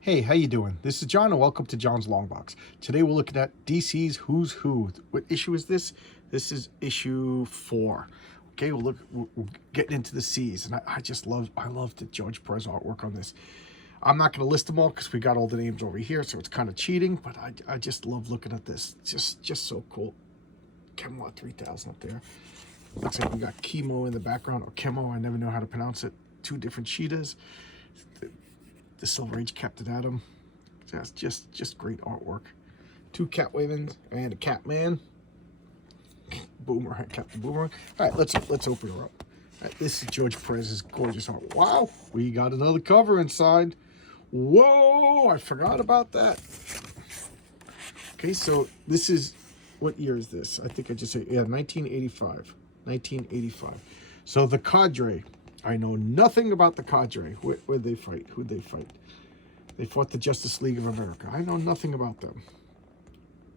Hey, how you doing? This is John and welcome to John's Long Box. Today we're looking at DC's Who's Who. What issue is this? This is issue 4. Okay, we're getting into the C's, and I love the George Perez artwork on this. I'm not going to list them all because we got all the names over here, so it's kind of cheating, but I just love looking at this. Just so cool. Camelot 3000 up there. Looks like we got Chemo in the background, or Chemo, I never know how to pronounce it. 2 different cheetahs. The Silver Age Captain Atom. That's just great artwork. 2 Catwomans and a Catman. Boomerang, Captain Boomerang. All right, let's open her up. All right, this is George Perez's gorgeous art. Wow, we got another cover inside. Whoa, I forgot about that. Okay, so this is, what year is this? I think I just said, yeah, 1985. 1985. So the Cadre. I know nothing about the Cadre. Where'd they fight? Who'd they fight? They fought the Justice League of America. I know nothing about them.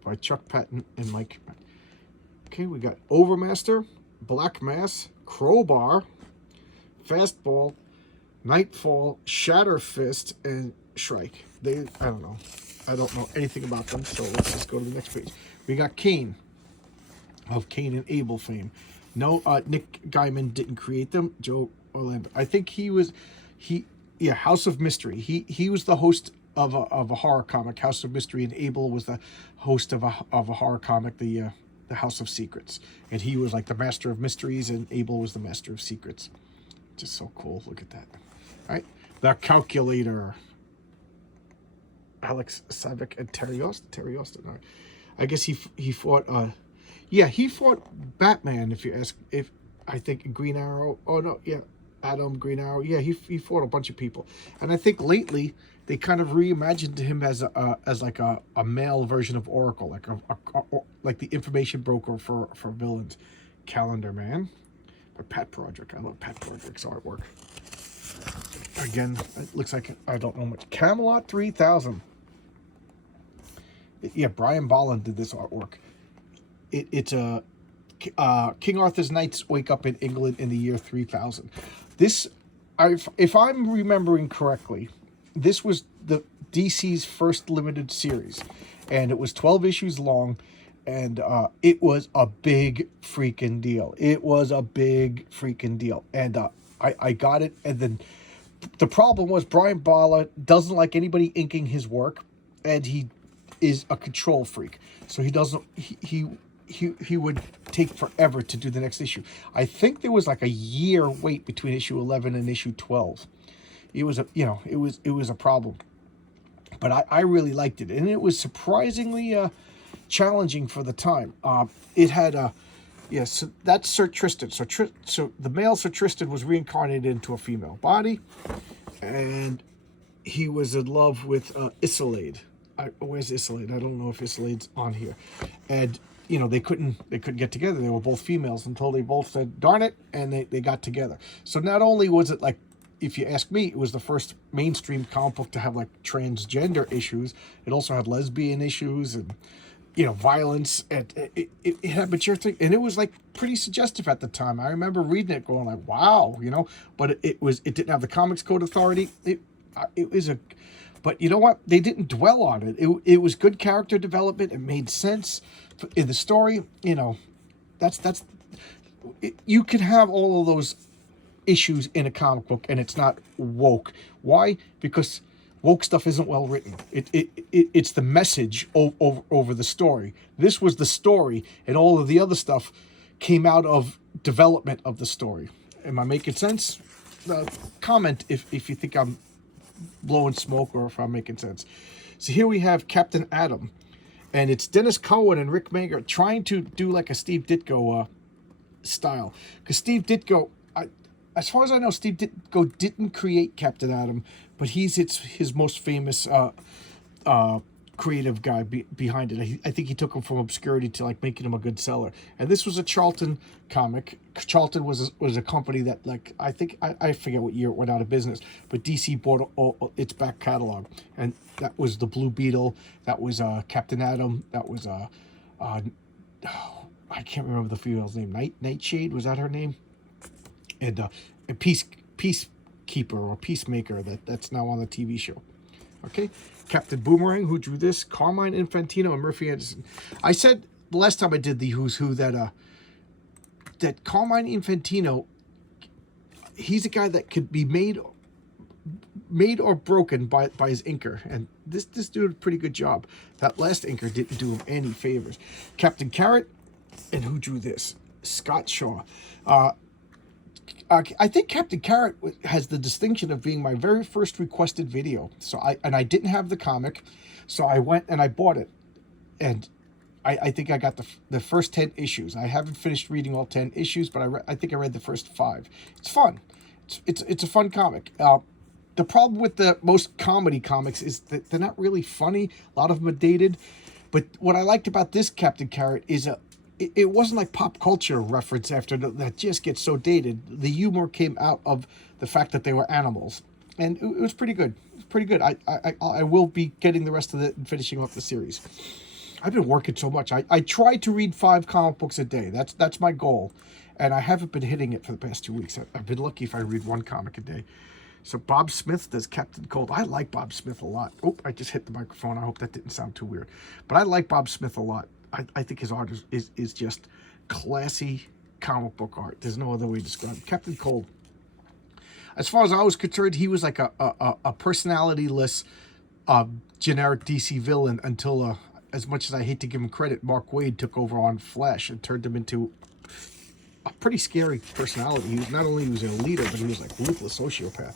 By Chuck Patton and Mike. Okay, we got Overmaster, Black Mass, Crowbar, Fastball, Nightfall, Shatterfist, and Shrike. I don't know. I don't know anything about them, so let's just go to the next page. We got Kane, of Kane and Abel fame. No, Nick Gaiman didn't create them. Joe Orlando. I think House of Mystery. He was the host of a horror comic, House of Mystery, and Abel was the host of a horror comic, the House of Secrets. And he was like the master of mysteries, and Abel was the master of secrets. Just so cool. Look at that. All right, the Calculator. Alex Savick and Terry Austin. No. I guess he fought. Yeah, he fought Batman. If you ask, I think Green Arrow. Oh no, yeah, Adam, Green Arrow. Yeah, he fought a bunch of people, and I think lately they kind of reimagined him as like a male version of Oracle, like the information broker for villains. Calendar Man, by Pat Broderick. I love Pat Broderick's artwork. Again, it looks like I don't know much. Camelot 3000. Yeah, Brian Bolland did this artwork. It's a King Arthur's Knights wake up in England in the year 3000. This, if I'm remembering correctly, this was the DC's first limited series, and it was 12 issues long, and it was a big freaking deal. It was a big freaking deal, and I got it, and then the problem was Brian Bala doesn't like anybody inking his work, and he is a control freak, so he doesn't he would take forever to do the next issue. I think there was like a year wait between issue 11 and issue 12. It was a problem, but I really liked it, and it was surprisingly challenging for the time. It had so that's Sir Tristan. So the male Sir Tristan was reincarnated into a female body, and he was in love with Isolade. Where's Isolade? I don't know if Isolade's on here, and they couldn't get together. They were both females until they both said, darn it, and they got together. So not only was it, like, if you ask me, it was the first mainstream comic book to have like transgender issues. It also had lesbian issues and violence, and it had mature thing, and it was like pretty suggestive at the time. I remember reading it going like, wow, but it didn't have the Comics Code Authority. But you know what? They didn't dwell on it. It was good character development. It made sense in the story. You can have all of those issues in a comic book, and it's not woke. Why? Because woke stuff isn't well written. It's the message over the story. This was the story, and all of the other stuff came out of development of the story. Am I making sense? Comment if you think I'm blowing smoke or if I'm making sense. So here we have Captain Atom, and it's Dennis Cohen and Rick Mager trying to do like a Steve Ditko style, because Steve Ditko, as far as I know, Steve Ditko didn't create Captain Atom, but he's his most famous creative guy behind it. I think he took him from obscurity to like making him a good seller. And this was a Charlton comic. Charlton was a company that, like, I think I forget what year it went out of business, but DC bought all its back catalog, and that was the Blue Beetle, that was Captain Atom, that was I can't remember the female's name. Nightshade, was that her name? And Peacekeeper or Peacemaker, that's now on the TV show. Okay, Captain Boomerang, who drew this, Carmine Infantino and Murphy Anderson. I said the last time I did the Who's Who that that Carmine Infantino, he's a guy that could be made or broken by his inker, and this dude did a pretty good job. That last inker didn't do him any favors. Captain Carrot, and who drew this? Scott Shaw. I think Captain Carrot has the distinction of being my very first requested video. So I didn't have the comic, so I went and I bought it, and I think I got the first 10 issues. I haven't finished reading all 10 issues, but I think I read the first 5. It's fun. It's a fun comic. The problem with the most comedy comics is that they're not really funny. A lot of them are dated. But what I liked about this Captain Carrot is it wasn't like pop culture reference after that just gets so dated. The humor came out of the fact that they were animals. And it was pretty good. It was pretty good. I will be getting the rest of it and finishing off the series. I've been working so much. I try to read 5 comic books a day. That's my goal. And I haven't been hitting it for the past 2 weeks. I've been lucky if I read 1 comic a day. So Bob Smith does Captain Cold. I like Bob Smith a lot. Oh, I just hit the microphone. I hope that didn't sound too weird. But I like Bob Smith a lot. I think his art is just classy comic book art. There's no other way to describe it. Captain Cold. As far as I was concerned, he was like a personality-less generic DC villain until, as much as I hate to give him credit, Mark Waid took over on Flash and turned him into a pretty scary personality. He was not only was a leader, but he was like ruthless sociopath.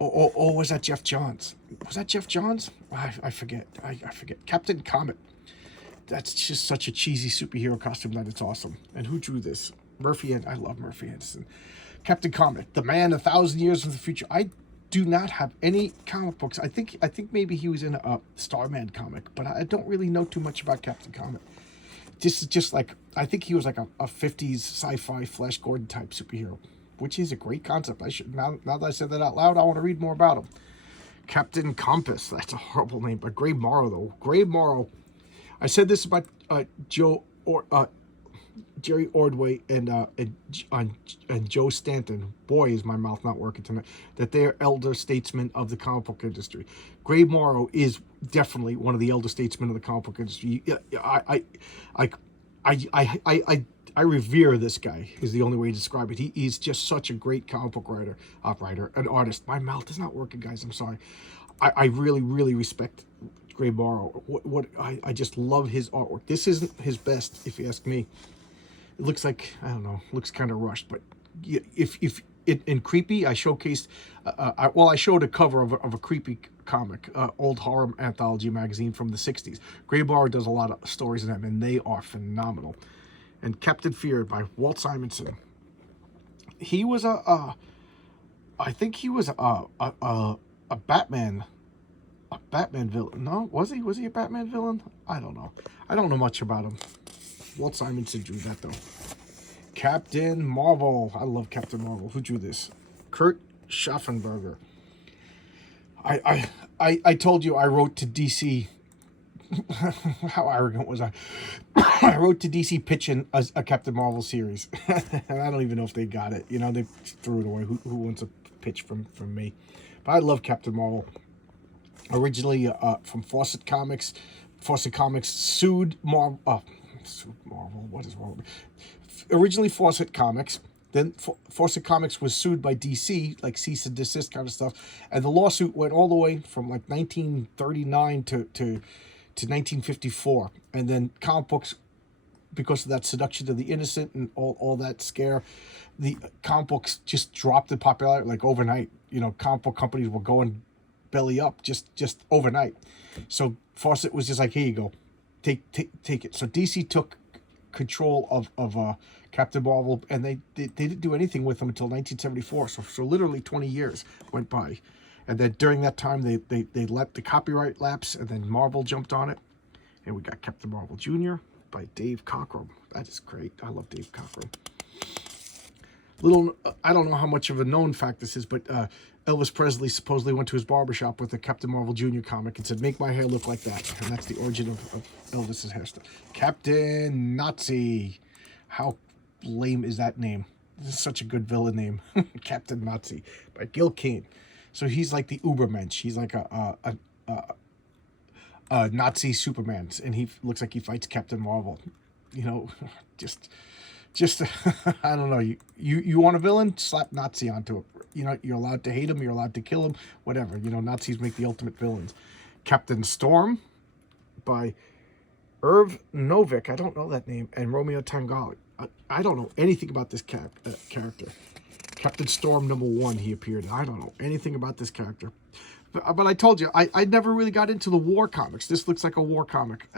Oh, was that Jeff Johns? Was that Jeff Johns? I forget. I forget. Captain Comet. That's just such a cheesy superhero costume that it's awesome. And who drew this? Murphy, and I love Murphy Anderson. Captain Comet, the man 1,000 years in the future. I do not have any comic books. I think maybe he was in a Starman comic, but I don't really know too much about Captain Comet. This is just like, I think he was like a 50s sci-fi Flash Gordon type superhero, which is a great concept. I should now that I said that out loud, I want to read more about him. Captain Compass, that's a horrible name, but Gray Morrow though. Gray Morrow. I said this about Jerry Ordway and Joe Stanton. Boy, is my mouth not working tonight. That they are elder statesmen of the comic book industry. Gray Morrow is definitely one of the elder statesmen of the comic book industry. I revere this guy. Is the only way to describe it. He's just such a great comic book writer, an artist. My mouth is not working, guys. I'm sorry. I really, really respect Gray Morrow. I just love his artwork. This isn't his best, if you ask me. It looks like, I don't know, looks kind of rushed, but if in Creepy, I showcased, I showed a cover of a Creepy comic, old horror anthology magazine from the 60s. Gray Morrow does a lot of stories in them, and they are phenomenal. And Captain Fear by Walt Simonson. He was I think he was a Batman villain. No, was he a Batman villain? I don't know. I don't know much about him. Walt Simonson drew that though. Captain Marvel. I love Captain Marvel. Who drew this? Kurt Schaffenberger. I told you I wrote to DC. How arrogant was I? I wrote to DC pitching a Captain Marvel series. And I don't even know if they got it. You know, they threw it away. Who wants a pitch from me? But I love Captain Marvel. Originally from Fawcett Comics. Fawcett Comics sued Marvel. What is wrong with me? Originally Fawcett Comics. Then Fawcett Comics was sued by DC, like cease and desist kind of stuff. And the lawsuit went all the way from like 1939 to 1954. And then comic books, because of that seduction of the innocent and all that scare, the comic books just dropped in popularity like overnight. You know, comic book companies were going belly up just overnight. So Fawcett was just like, here you go, take it. So DC took control of Captain Marvel, and they didn't do anything with him until 1974. So literally 20 years went by, and then during that time they let the copyright lapse, and then Marvel jumped on it, and we got Captain Marvel Jr. by Dave Cockrum. That is great. I love Dave Cockrum. I don't know how much of a known fact this is, but Elvis Presley supposedly went to his barbershop with a Captain Marvel Jr. comic and said, make my hair look like that. And that's the origin of Elvis's hairstyle. Captain Nazi. How lame is that name? This is such a good villain name. Captain Nazi by Gil Kane. So he's like the Ubermensch. He's like a Nazi Superman, and he looks like he fights Captain Marvel. You know, just I don't know. You want a villain? Slap Nazi onto it. You know, you're allowed to hate him. You're allowed to kill him. Whatever. You know, Nazis make the ultimate villains. Captain Storm by Irv Novick. I don't know that name. And Romeo Tangali. I don't know anything about this character. Captain Storm #1, he appeared. I don't know anything about this character. But I told you, I never really got into the war comics. This looks like a war comic.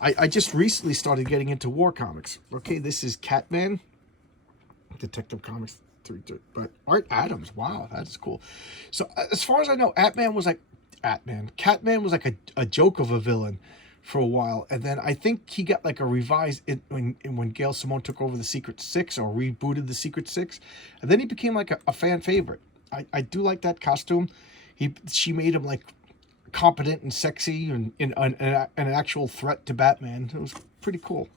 I just recently started getting into war comics. Okay, this is Catman. Detective Comics 3. But Art Adams, wow, that's cool. So as far as I know, Catman was like a joke of a villain for a while, and then I think he got like a revised when Gail Simone took over the Secret Six or rebooted the Secret Six, and then he became like a fan favorite. I do like that costume. She made him like competent and sexy and an actual threat to Batman. It was pretty cool.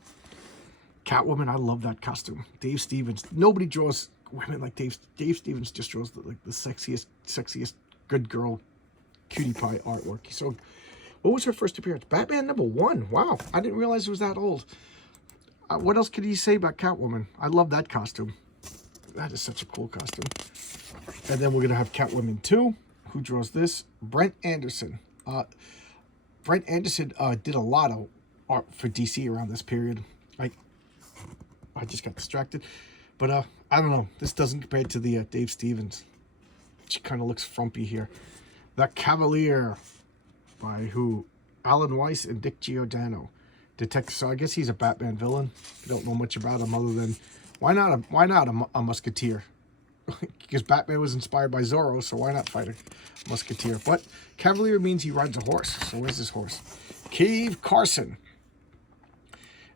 Catwoman, I love that costume. Dave Stevens. Nobody draws women like Dave. Dave Stevens just draws the sexiest good girl cutie pie artwork. So, what was her first appearance? Batman #1. Wow, I didn't realize it was that old. What else could you say about Catwoman? I love that costume. That is such a cool costume. And then we're gonna have Catwoman 2. Who draws this? Brent Anderson. Brent Anderson did a lot of art for DC around this period. I just got distracted. But I don't know. This doesn't compare to the Dave Stevens. She kind of looks frumpy here. The Cavalier by who? Alan Weiss and Dick Giordano. Detective. So I guess he's a Batman villain. You don't know much about him other than why not a musketeer? Because Batman was inspired by Zorro, so why not fight a musketeer? But Cavalier means he rides a horse. So where's this horse? Cave Carson.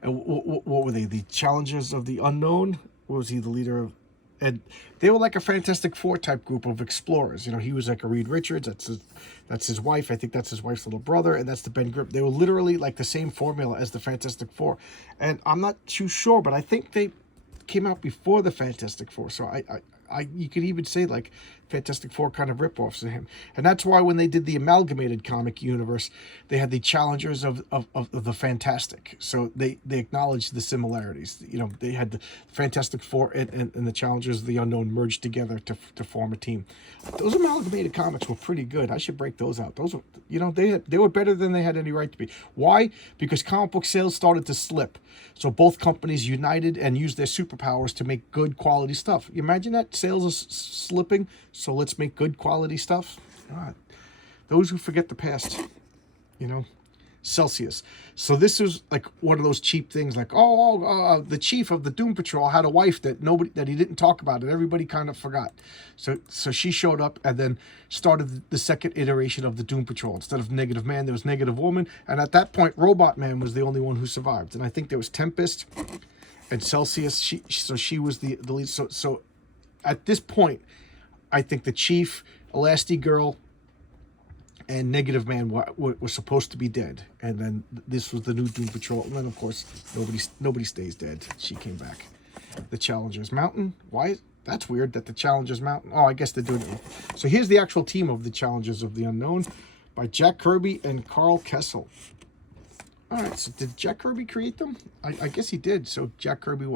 And what were they? The Challengers of the Unknown? What was he, the leader of? And they were like a Fantastic Four type group of explorers. You know, he was like a Reed Richards. That's his wife. I think that's his wife's little brother, and that's the Ben Grimm. They were literally like the same formula as the Fantastic Four. And I'm not too sure, but I think they came out before the Fantastic Four. So you could even say like Fantastic Four kind of ripoffs of him. And that's why when they did the amalgamated comic universe, they had the Challengers of the Fantastic. So they acknowledged the similarities. You know, they had the Fantastic Four and the Challengers of the Unknown merged together to form a team. Those amalgamated comics were pretty good. I should break those out. Those were, you know, they were better than they had any right to be. Why? Because comic book sales started to slip. So both companies united and used their superpowers to make good quality stuff. You imagine that? Sales are slipping, so let's make good quality stuff. God. Those who forget the past, you know. Celsius. So this was like one of those cheap things, like the chief of the Doom Patrol had a wife that he didn't talk about, and everybody kind of forgot. So she showed up and then started the second iteration of the Doom Patrol. Instead of Negative Man, there was Negative Woman, and at that point, Robot Man was the only one who survived. And I think there was Tempest and Celsius. She was the lead. So at this point, I think the Chief, Elastigirl, and Negative Man was supposed to be dead, and then this was the new Doom Patrol. And then, of course, nobody stays dead. She came back. The Challengers Mountain. Why? That's weird that the Challengers Mountain. Oh, I guess they're doing it. So here's the actual team of the Challengers of the Unknown by Jack Kirby and Carl Kessel. All right. So did Jack Kirby create them? I guess he did. So Jack Kirby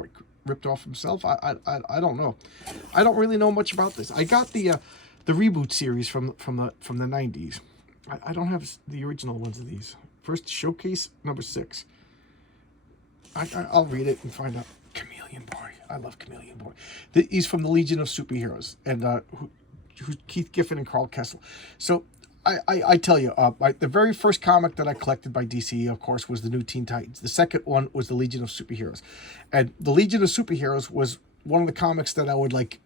ripped off himself. I don't know. I don't really know much about this. I got the reboot series from the 90s. I don't have the original ones of these. First Showcase #6. I'll read it and find out. Chameleon Boy. I love Chameleon Boy. He's from the Legion of Superheroes, and who's Keith Giffen and Carl Kessel. So I tell you, the very first comic that I collected by DC, of course, was the New Teen Titans. The second one was the Legion of Superheroes, and the Legion of Superheroes was one of the comics that I would like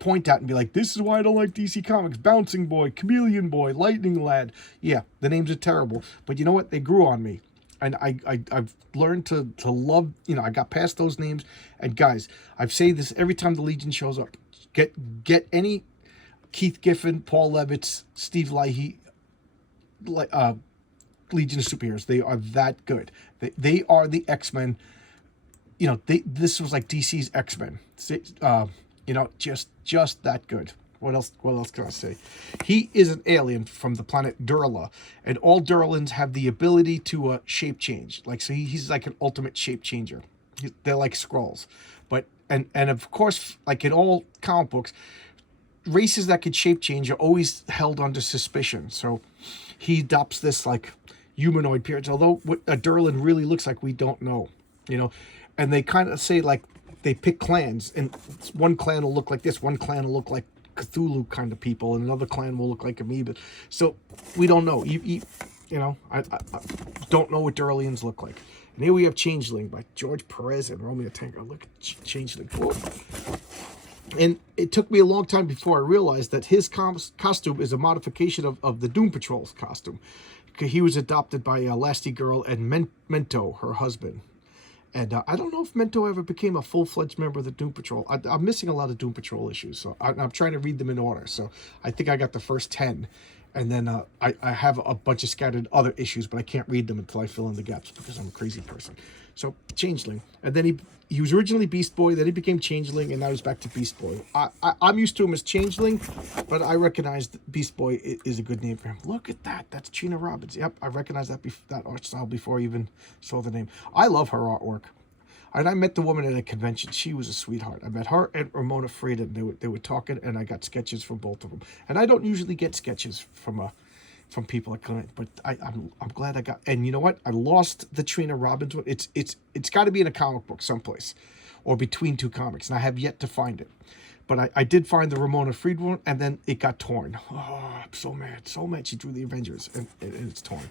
point at and be like, this is why I don't like DC Comics. Bouncing Boy, Chameleon Boy, Lightning Lad. Yeah, the names are terrible, but you know what? They grew on me, and I've learned to love. You know, I got past those names. And guys, I've said this every time the Legion shows up. Get any Keith Giffen, Paul Levitz, Steve Leahy, Legion of Superheroes. They are that good. They are the X-Men. You know, this was like DC's X-Men. You know, just that good. What else? What else can I say? He is an alien from the planet Durla, and all Durlans have the ability to shape change. Like, so he's like an ultimate shape changer. They're like Skrulls, but and of course, like in all comic books, races that could shape change are always held under suspicion. So he adopts this like humanoid appearance, although what a Durlan really looks like, we don't know, you know. And they kind of say like they pick clans, and one clan will look like this, one clan will look like Cthulhu kind of people, and another clan will look like amoeba. So we don't know. You know, I don't know what Durlians look like. And here we have Changeling by George Perez and Romeo Tango. Look at Changeling. Whoa. And it took me a long time before I realized that his costume is a modification of the Doom Patrol's costume. He was adopted by Elastigirl and Mento, her husband. And I don't know if Mento ever became a full-fledged member of the Doom Patrol. I'm missing a lot of Doom Patrol issues, so I'm trying to read them in order. So I think I got the first 10. And then I have a bunch of scattered other issues, but I can't read them until I fill in the gaps because I'm a crazy person. So Changeling. And then he was originally Beast Boy, then he became Changeling, and now he's back to Beast Boy. I'm used to him as Changeling, but I recognize that Beast Boy is a good name for him. Look at that. That's Trina Robbins. Yep, I recognize that art style before I even saw the name. I love her artwork. And I met the woman at a convention. She was a sweetheart. I met her and Ramona Frieden. They were talking, and I got sketches from both of them. And I don't usually get sketches from people at clinic, but I'm glad I got. And you know what? I lost the Trina Robbins one. It's got to be in a comic book someplace, or between two comics, and I have yet to find it. But I did find the Ramona Frieden one, and then it got torn. Oh, I'm so mad, so mad. She drew the Avengers, and it's torn.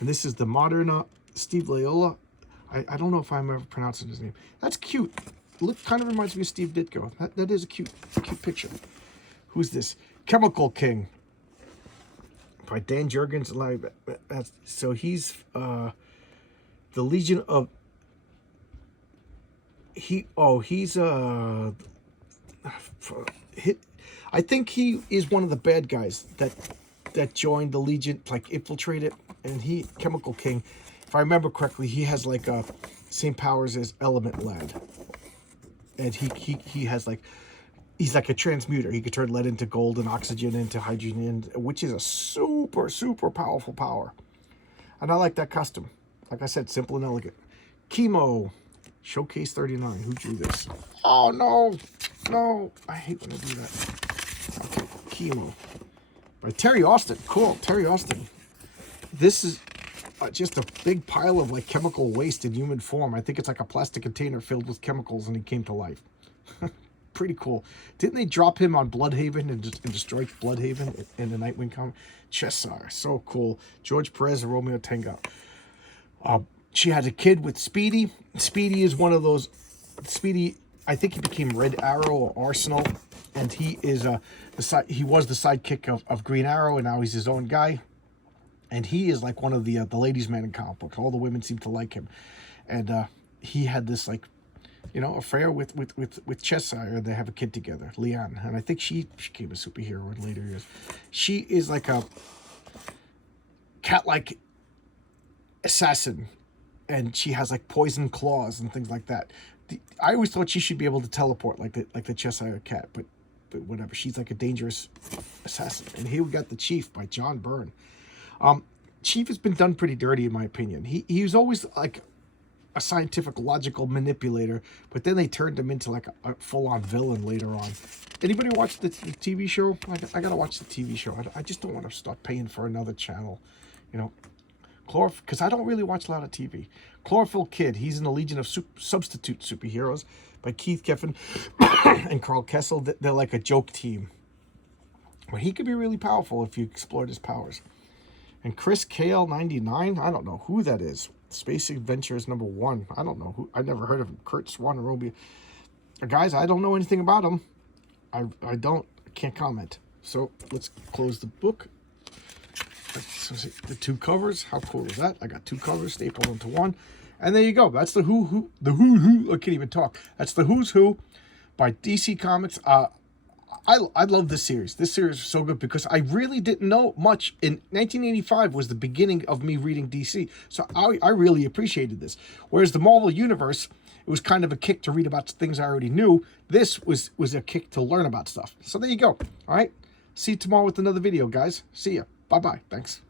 And this is the modern Steve Loyola. I don't know if I'm ever pronouncing his name. That's cute. Look, kind of reminds me of Steve Ditko. That is a cute picture. Who's this? Chemical King by Dan Jurgens. So he's the Legion of. I think he is one of the bad guys that joined the Legion, like infiltrated, and Chemical King. If I remember correctly, he has like same powers as Element Lad, and he has like, he's like a transmuter. He could turn lead into gold and oxygen into hydrogen, which is a super powerful power. And I like that costume. Like I said, simple and elegant. Chemo, Showcase 39. Who drew this? Oh no! I hate when I do that. Okay, Chemo by Terry Austin. Cool, Terry Austin. This is just a big pile of like chemical waste in human form. I think it's like a plastic container filled with chemicals, and he came to life. Pretty cool. Didn't they drop him on Bloodhaven and destroy Bloodhaven in the Nightwing comic? Cheshire, so cool. George Perez and Romeo Tango. She had a kid with Speedy. Speedy is one of those. Speedy, I think he became Red Arrow or Arsenal, and he is he was the sidekick of Green Arrow, and now he's his own guy. And he is like one of the ladies' man in comic books. All the women seem to like him. And he had this like, you know, affair with Cheshire. They have a kid together, Leanne. And I think she became a superhero in later years. She is like a cat-like assassin. And she has like poison claws and things like that. I always thought she should be able to teleport like the Cheshire cat. But whatever. She's like a dangerous assassin. And here we got the Chief by John Byrne. Chief has been done pretty dirty, in my opinion. He was always like a scientific, logical manipulator, but then they turned him into like a full-on villain later on. Anybody watch the TV show? I gotta watch the TV show. I just don't want to start paying for another channel, you know. Because I don't really watch a lot of TV. Chlorophyll Kid. He's in the Legion of Substitute Superheroes by Keith Giffen and Carl Kessel. They're like a joke team. But he could be really powerful if you explored his powers. And Chris KL99, I don't know who that is. Space Adventures #1. I don't know who. I never heard of him. Kurt Swan and Roby. Guys, I don't know anything about him. I can't comment. So let's close the book. So the two covers. How cool is that? I got two covers stapled into one. And there you go. That's the who. I can't even talk. That's the Who's Who by DC Comics. I love this series. This series is so good because I really didn't know much. In 1985 was the beginning of me reading DC. So I really appreciated this. Whereas the Marvel Universe, it was kind of a kick to read about things I already knew. This was a kick to learn about stuff. So there you go. All right. See you tomorrow with another video, guys. See ya. Bye-bye. Thanks.